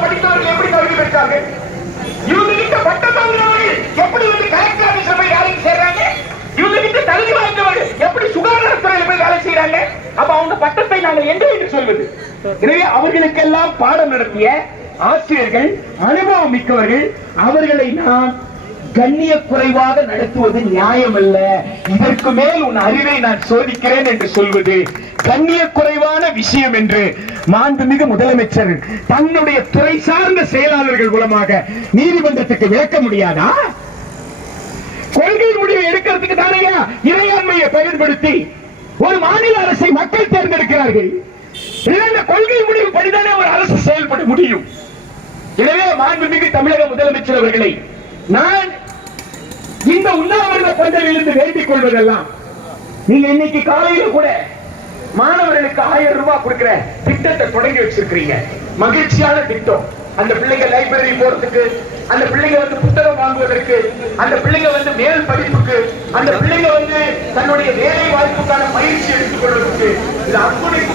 படித்தவர்கள் எப்படி கல்வி பெற்றார்கள் என்பது எனவே அவர்களுக்கெல்லாம் பாடம் நடத்திய ஆசிரியர்கள் அனுபவம் மிக்கவர்கள் அவர்களை நாம் கண்ணிய குறைவாக நடத்துவது நியாயம் அல்ல இதற்கு மேல் உன் அறிவை நான் சோதிக்கிறேன் என்று சொல்வது கண்ணிய குறைவான விஷயம் என்று மாண்புமிகு முதலமைச்சர் தன்னுடைய துறை சார்ந்த செயலாளர்கள் மூலமாக நீதிமன்றத்துக்கு விளக்க முடியாதா? கொள்கை முடிவு எடுக்கிறதுக்கு தானையா இறையாண்மையை பயன்படுத்தி ஒரு மாநில அரசை மக்கள் தேர்ந்தெடுக்கிறார்கள்? இந்த கொள்கை முடிவு படிதானே ஒரு அரசு செயல்பட முடியும். எனவே மாண்புமிகு தமிழக முதலமைச்சர் அவர்களை நான் இந்த உண்ணாவிரத பந்தவிலிருந்து வேண்டிக் கொள்வதெல்லாம் நீங்க இன்னைக்கு காலையில கூட மாணவர்களுக்கு ஆயிரம் ரூபாய் கொடுக்கிற திட்டத்தை தொடங்கி வச்சிருக்கிறீங்க. மகிழ்ச்சியான திட்டம். அந்த பிள்ளைங்க லைப்ரரி போறதுக்கு அந்த பிள்ளைங்க வந்து புத்தகம் வாங்குவதற்கு அந்த பிள்ளைங்க வந்து மேல் படிப்புக்கு அந்த பிள்ளைங்க வந்து தன்னுடைய வேலை வாய்ப்புக்கான பயிற்சி எடுத்துக் கொள்வதற்கு இது அர்ப்பணிப்பு